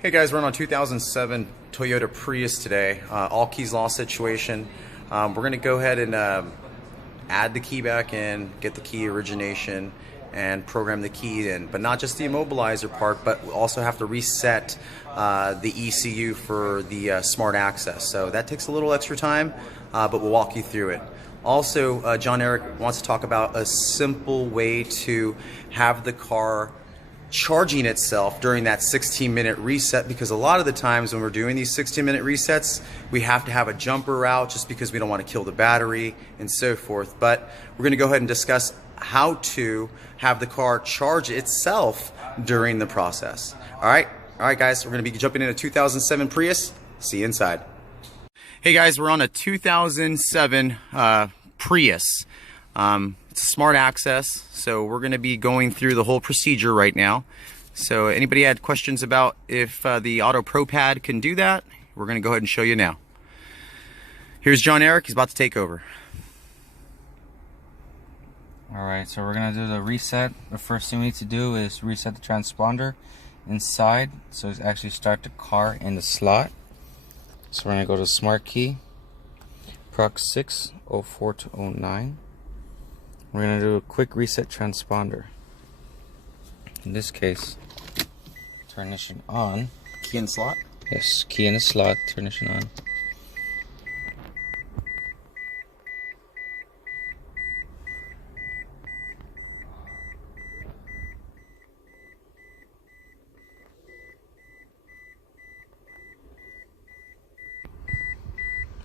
Hey guys, we're on a 2007 Toyota Prius today, all keys lost situation. We're going to go ahead and add the key back in, get the key origination, and program the key in. But not just the immobilizer part, but we also have to reset the ECU for the smart access. So that takes a little extra time, but we'll walk you through it. Also, John Eric wants to talk about a simple way to have the car charging itself during that 16-minute reset, because a lot of the times when we're doing these 16-minute resets, we have to have a jumper out just because we don't want to kill the battery and so forth. But we're going to go ahead and discuss how to have the car charge itself during the process. All right guys, we're going to be jumping in a 2007 Prius. See you inside. Hey guys, we're on a 2007 Prius. It's smart access, so we're going to be going through the whole procedure right now. So anybody had questions about if the AutoProPad can do that, we're going to go ahead and show you now. Here's John Eric. He's about to take over. Alright, so we're going to do the reset. The first thing we need to do is reset the transponder inside, so it's actually start the car in the slot. So we're going to go to smart key, proc 604 to 09. We're going to do a quick reset transponder. In this case, turn ignition on. Key in slot? Yes, key in the slot, turn ignition on.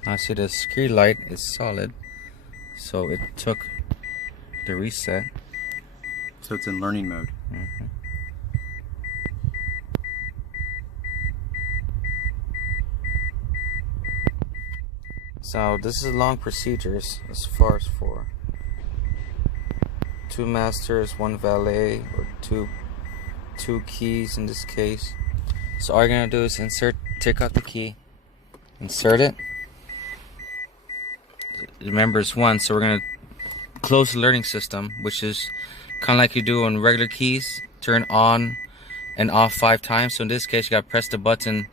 Now see the security light is solid, so it took the reset. So it's in learning mode. So this is long procedures as far as for 2 masters, 1 valet, or two keys in this case. So all you're gonna do is take out the key, insert it. Remember it's 1, so we're gonna close the learning system, which is kind of like you do on regular keys. Turn on and off 5 times. So in this case, you gotta press the button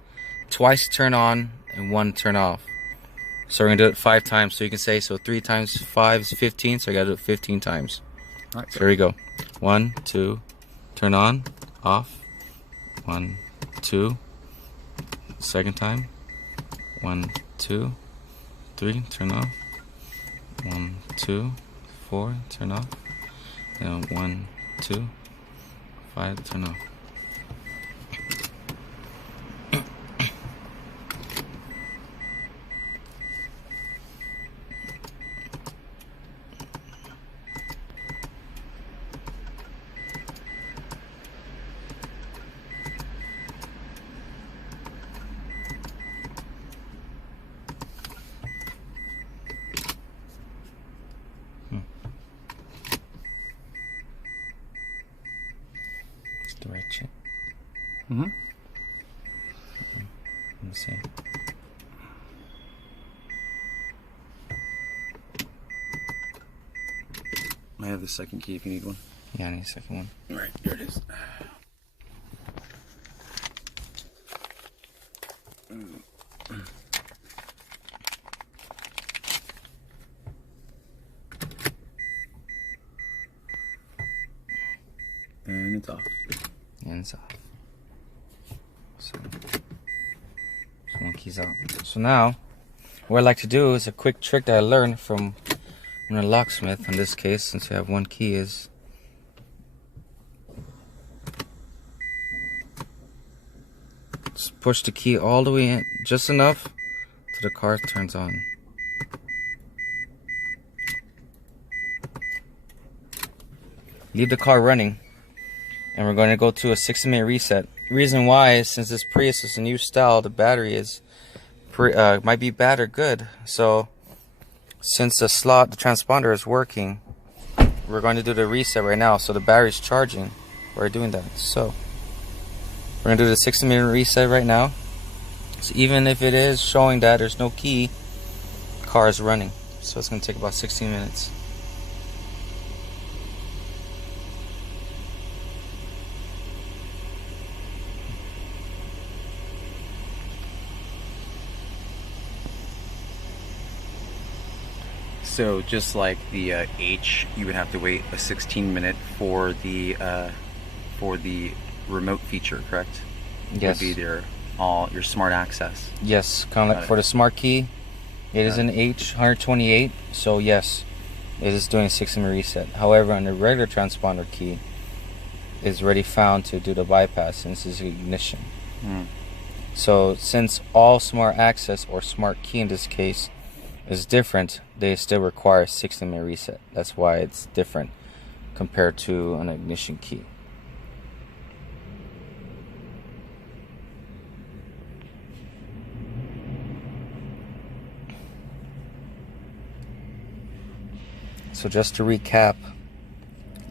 twice to turn on and 1 to turn off. So we're gonna do it 5 times. So you can say, so 3 times 5 is 15. So I gotta do it 15 times. All right, so here we go. 1, 2, turn on, off. 1, 2. Second time. 1, 2, 3, turn off. 1, 2, 4, turn off. Now 1, 2, 5, turn off. The right check. Let me see. I have the second key if you need one. Yeah, I need a second one. All right, here it is. And it's off. And it's off. So 1 key's out. So now, what I like to do is a quick trick that I learned from a locksmith. In this case, since you have 1 key, is just push the key all the way in, just enough till the car turns on. Leave the car running, and we're going to go to a 60-minute reset. Reason why is since this Prius is a new style, the battery is might be bad or good. So since the transponder is working, we're going to do the reset right now. So the battery's charging. We're doing that. So we're going to do the 60-minute reset right now. So even if it is showing that there's no key, the car is running. So it's going to take about 16 minutes. So just like the H, you would have to wait a 16-minute for the remote feature, correct? Yes. It would be your smart access. Yes, kind of like for the smart key, it is an H 128. So yes, it is doing a 60-minute reset. However, on the regular transponder key, it's already found to do the bypass since it's ignition. So since all smart access or smart key in this case is different, they still require a 60-minute reset. That's why it's different compared to an ignition key. So just to recap,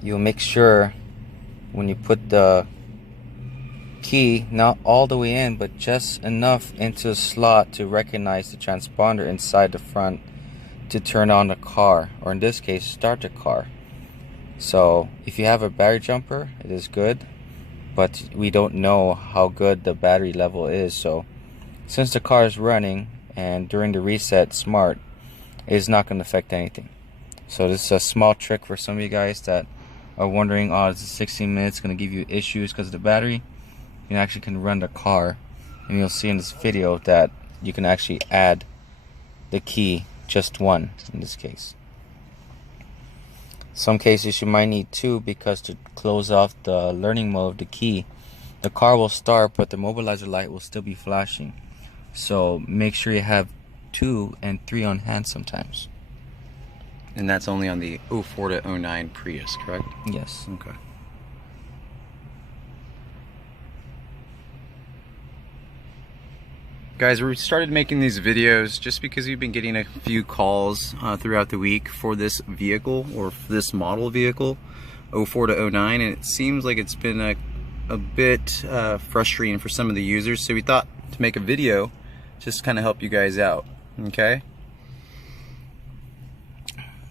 you'll make sure when you put the key, not all the way in, but just enough into the slot to recognize the transponder inside the front to turn on the car, or in this case, start the car. So if you have a battery jumper, it is good, but we don't know how good the battery level is. So since the car is running and during the reset smart, it is not going to affect anything. So this is a small trick for some of you guys that are wondering, oh, is the 16 minutes going to give you issues because of the battery? You actually can run the car, and you'll see in this video that you can actually add the key, just one in this case. Some cases you might need two, because to close off the learning mode of the key, the car will start but the mobilizer light will still be flashing. So make sure you have 2 and 3 on hand sometimes. And that's only on the 04 to 09 Prius, correct? Yes. Okay. Guys, we started making these videos just because we've been getting a few calls throughout the week for this vehicle, or for this model vehicle, 04 to 09, and it seems like it's been a bit frustrating for some of the users. So we thought to make a video just to kind of help you guys out, okay?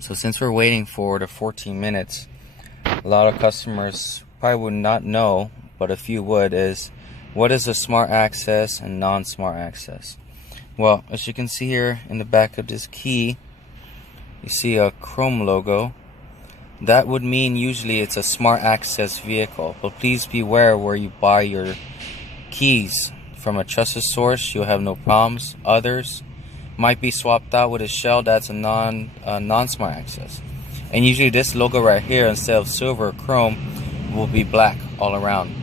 So since we're waiting for the 14 minutes, a lot of customers probably would not know, but a few would, is what is a smart access and non-smart access? Well, as you can see here in the back of this key, you see a chrome logo. That would mean usually it's a smart access vehicle, but please beware where you buy your keys. From a trusted source, you'll have no problems. Others might be swapped out with a shell that's a non-smart access. And usually this logo right here, instead of silver or chrome, will be black all around.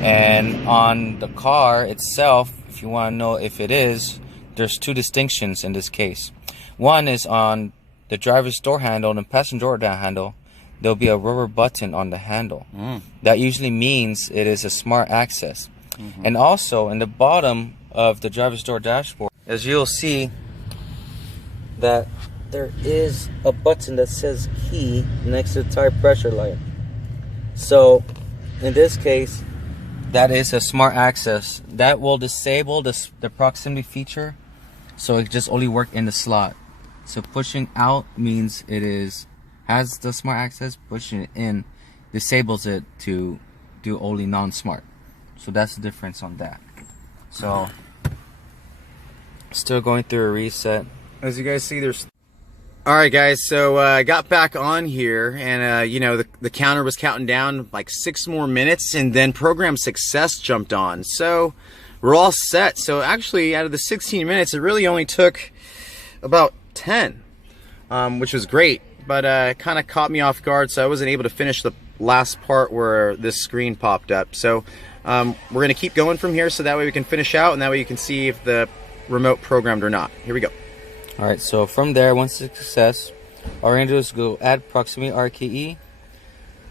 And on the car itself, if you want to know if it is, there's 2 distinctions in this case. One is on the driver's door handle and passenger door handle, there'll be a rubber button on the handle. That usually means it is a smart access. And also in the bottom of the driver's door dashboard, as you'll see that there is a button that says key next to the tire pressure light. So in this case, that is a smart access. That will disable the proximity feature, so it just only work in the slot. So pushing out means it has the smart access. Pushing it in disables it to do only non-smart. So that's the difference on that. So still going through a reset. As you guys see, there's... Alright guys, so I got back on here, and you know, the counter was counting down like 6 more minutes, and then program success jumped on. So we're all set. So actually, out of the 16 minutes, it really only took about 10, which was great, but it kind of caught me off guard, so I wasn't able to finish the last part where this screen popped up. So we're going to keep going from here, so that way we can finish out, and that way you can see if the remote programmed or not. Here we go. Alright, so from there, once it's success, all we're going to do is go add proximity RKE,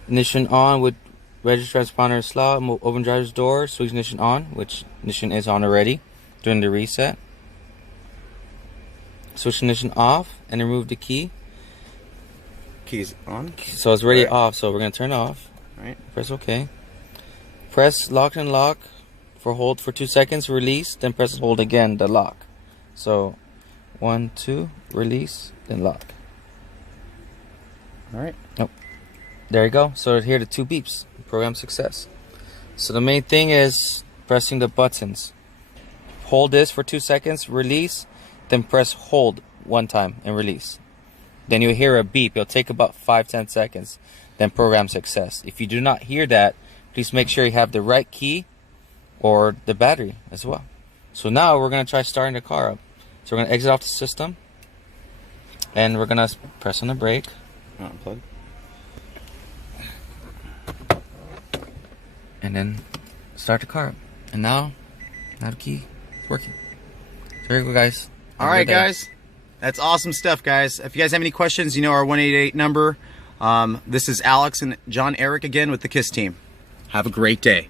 ignition on with register transponder slot, open driver's door, switch ignition on, which ignition is on already during the reset. Switch ignition off and remove the key. Keys on. So it's already off, so we're going to turn it off. Right. Press OK. Press lock and lock for hold for 2 seconds, release, then press hold again, the lock. So 1, 2, release, then lock. Alright. Nope. There you go. So here are the 2 beeps. Program success. So the main thing is pressing the buttons. Hold this for 2 seconds, release, then press hold 1 time and release. then you'll hear a beep. It'll take about 5-10 seconds, then program success. If you do not hear that, please make sure you have the right key or the battery as well. So now we're going to try starting the car up. So we're going to exit off the system, and we're going to press on the brake. Unplug. And then start the car up. And now the key is working. So here we go, guys. All right, guys. That's awesome stuff, guys. If you guys have any questions, you know our 188 number. This is Alex and John Eric again with the KISS team. Have a great day.